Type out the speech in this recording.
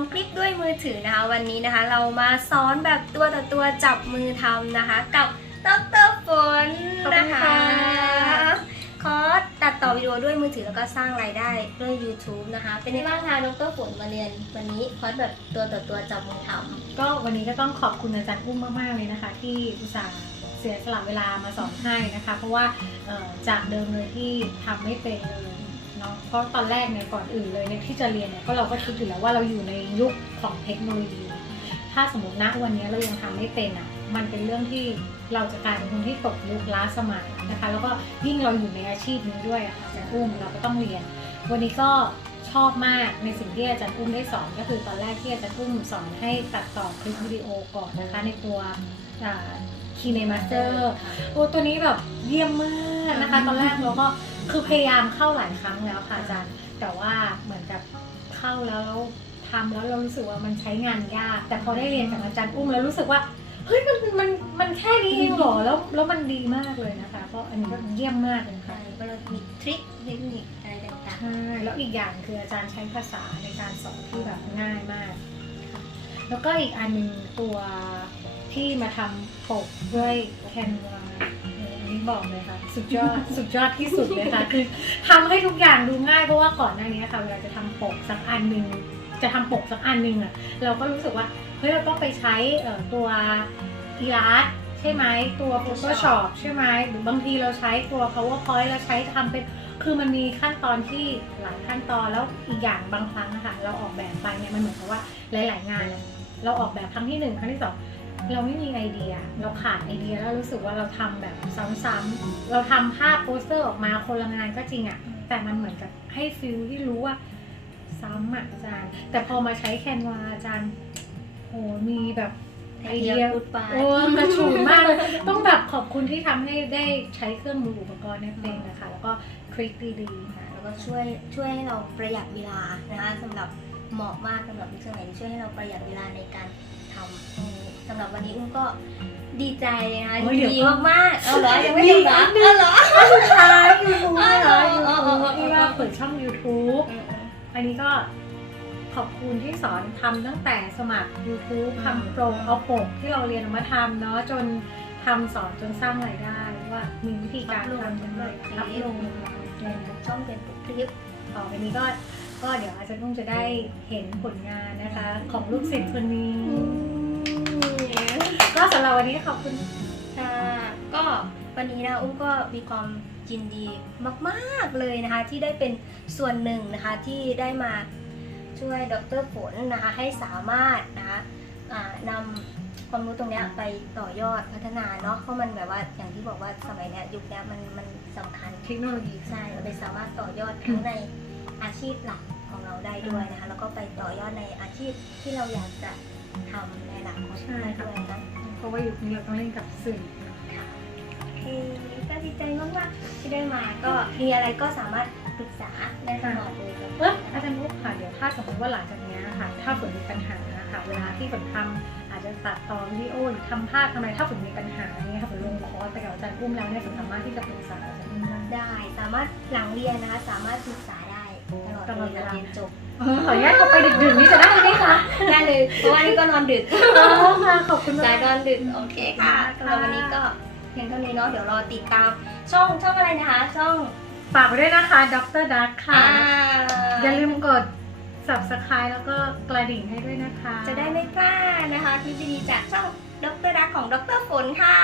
ำคลิปด้วยมือถือนะคะ วันนี้นะคะ เรามาสอนแบบตัวต่อตัวจับมือทำนะคะ กับดรฝนขอบคุนะณคะค่ะคอร์สตัดต่อวิดีโอด้วยมือถือแล้วก็สร้างรายได้ด้วย YouTube นะคะ เป็นไงบ้างคะดรฝนมาเรียนวันนี้คอร์สแบบตัวต่อตัวจับมือทำก็วันนี้ก็ต้องขอบคุณอาจารย์อุ้มมากๆเลยนะคะ ที่อุตส่าห์เสียสละเวลามาสอนให้นะคะ เพราะว่าเอ่อจากเดิมเลยที่ทำไม่เป็นเลย เนาะเพราะตอนแรกเนี่ยก่อนอื่นเลยเนี่ยที่จะเรียนเนี่ยก็เราก็คิดอยู่แล้วว่าเราอยู่ในยุคของเทคโนโลยี ถ้าสมมติณวันนี้เรายังทำไม่เป็นอะมันเป็นเรื่องที่เราจะกลายเป็นคนที่ตกยุคล้าสมัยนะคะ แล้วก็ยิ่งเราอยู่ในอาชีพนี้ด้วยอะค่ะอาจารย์อุ้มเราก็ต้องเรียน วันนี้ก็ชอบมากในสิ่งที่อาจารย์อุ้มได้สอน ก็คือตอนแรกที่อาจารย์อุ้มสอนให้ตัดต่อคลิปวิดีโอก่อนนะคะในตัวคีเนมาสเตอร์โอ้ตัวนี้แบบเยี่ยมมากนะคะ ตอนแรกเราก็ คือพยายามเข้าหลายครั้งแล้วค่ะอาจารย์ แต่ว่าเหมือนกับเข้าแล้วทำแล้วเรารู้สึกว่ามันใช้งานยาก แต่พอได้เรียนจากอาจารย์อุ้มแล้วรู้สึกว่าเฮ้ยมันมันมันแค่นี้เองเหรอแล้วแล้วมันดีมากเลยนะคะก็อันนี้ก็เยี่ยมมากเลยค่ะใช่ก็เรามีทริคเทคนิคอะไรต่างใช่แล้วอีกอย่างคืออาจารย์ใช้ภาษาในการสอนที่แบบง่ายมากค่ะแล้วก็อีกอันหนึงตัวที่มาทำปกด้วยแคนวาอั นี้บอกเลยค่ะ สุดยอด สุดยอดที่สุดเลยค่ะ คือทำให้ทุกอย่างดูง่ายเพราะว่าก่อนหน้านี้ค่ะเวลาจะทำปกสักอันหนึ่งจะทำปกสักอันหนึ่งอะเราก็รู้สึกว่าเฮ้ยเราต้องไปใช้เอ่อตัวอีลาสใช่ไหมตัว Photoshop ใช่ไหมหรือบางทีเราใช้ตัว PowerPoint เราใช้ทำเป็น คือมันมีขั้นตอนที่หลายขั้นตอนแล้วอีกอย่างบางครั้งนะคะเราออกแบบไปเนี่ยมันเหมือนกับว่าหลาย ๆ งานเราออกแบบครั้งที่หนึ่งครั้งที่สอง เราไม่มีไอเดีย เราขาดไอเดียแล้วรู้สึกว่าเราทำแบบซ้ำๆเราทำภาพโปสเตอร์ออกมาคนละงานก็จริงอะแต่มันเหมือนกับให้ฟิลที่รู้ว่า ซ้ำอะอาจารย์ แต่พอมาใช้แคนวาอาจารย์โหมีแบบๆไอไอเดีเดียยพูดไปโอ้กระชูดมากเลยต้องแบบขอบคุณที่ทำให้ได้ใช้เครื่องมืออุปกรณ์เนี่ยเป็นนะคะ แล้วก็ทริคดีๆค่ะแล้วก็ช่วยช่วยให้เราประหยัดเวลานะคะสำหรับเหมาะมากสำหรับยุคสมัยนี้ช่วยให้เราประหยัดเวลาในการทำตรงนี้สำ หรับวันนี้อุ้มก็ดีใจนะคะโอ้ยเดี๋ยวดีมากๆเอาเหรอยังไม่จบเหรอเอาเหรอสุดท้ายยูทูบอ๋อเหรออ๋ออ๋ออ๋อที่ว่าเปิดช่อง YouTube อันนี้ก็ขอบคุณที่สอนทำตั้งแต่สมัคร YouTube ทำโปรเอาปกที่เราเรียนมาทำเนาะจนทำสอนจนสร้างรายได้ว่ามีวิธีการทำยังไงอัพลงอะไรนะช่องเป็นคลิป ต่อไปนี้ก็ก็เดี๋ยวอาจารย์นุ่งจะได้เห็นผลงานนะคะ ของลูกศิษย์คนนี้ ก็สำหรับวันนี้ขอบคุณค่ะก็วันนี้นะอุ้มก็มีความยินดีมาก ๆเลยนะคะ ที่ได้เป็นส่วนหนึ่งนะคะที่ได้มาช่วยดรฝนนะคะให้สามารถนะคะอ่านำความรู้ตรงเนี้ยไปต่อยอดพัฒนาเนาะเพราะมันแบบว่าอย่างที่บอกว่าสมัยเนี้ยยุคเนี้ยมันมันสำคัญเทคโนโลยีใช่เราไปสามารถต่อยอดทั้งในอาชีพหลักของเราได้ด้วยนะคะแล้วก็ไปต่อยอดในอาชีพที่เราอยากจะ ทำในอนาคตได้ด้วยนะเพราะว่ายุคนี้เราต้องเล่นกับสื่อโอเคก็ดีใจมากๆที่ได้มาก็มีอะไรก็สามารถปรึกษาได้ตลอดเลยครับเอออาจารย์นุ๊กค่ะเดี๋ยวถ้าสมมติว่าหลังจากเนี้ยค่ะ ถ้าฝนมีปัญหาค่ะเวลาที่ฝนทำอาจจะตัดต่อวิดีโอหรือทำภาพทำอะไรถ้าฝนมีปัญหาอย่างเงี้ยค่ะฝนลงคอร์สไปกับอาจารย์อุ้มแล้วเนี่ยฝนสามารถที่จะปรึกษาอาจารย์อุ้มได้ได้สามารถหลังเรียนนะคะสามารถปรึกษาได้ตลอดตลเลอดยเวลา เรียนจบ เออขออนุญาตเข้าไปดึกๆนี้จะได้ไหมคะได้เลยเพราะว่านี่ก็นอนดึกอ๋อค่ะขอบคุณสามายกนอนดึกโอเคค่ะสำหรับวันนี้ก็เพียงเท่านี้เนาะเดี๋ยวรอติดตาม ช่องช่องอะไรนะคะ ช่องฝากไว้ด้วยนะคะดรดักค่ะอ่าอย่าลืมกด subscribe แล้วก็กระดิ่งให้ด้วยนะคะ จะได้ไม่พลาดนะคะคลิปดีๆจากช่องดรรักของดรฝนค่ะ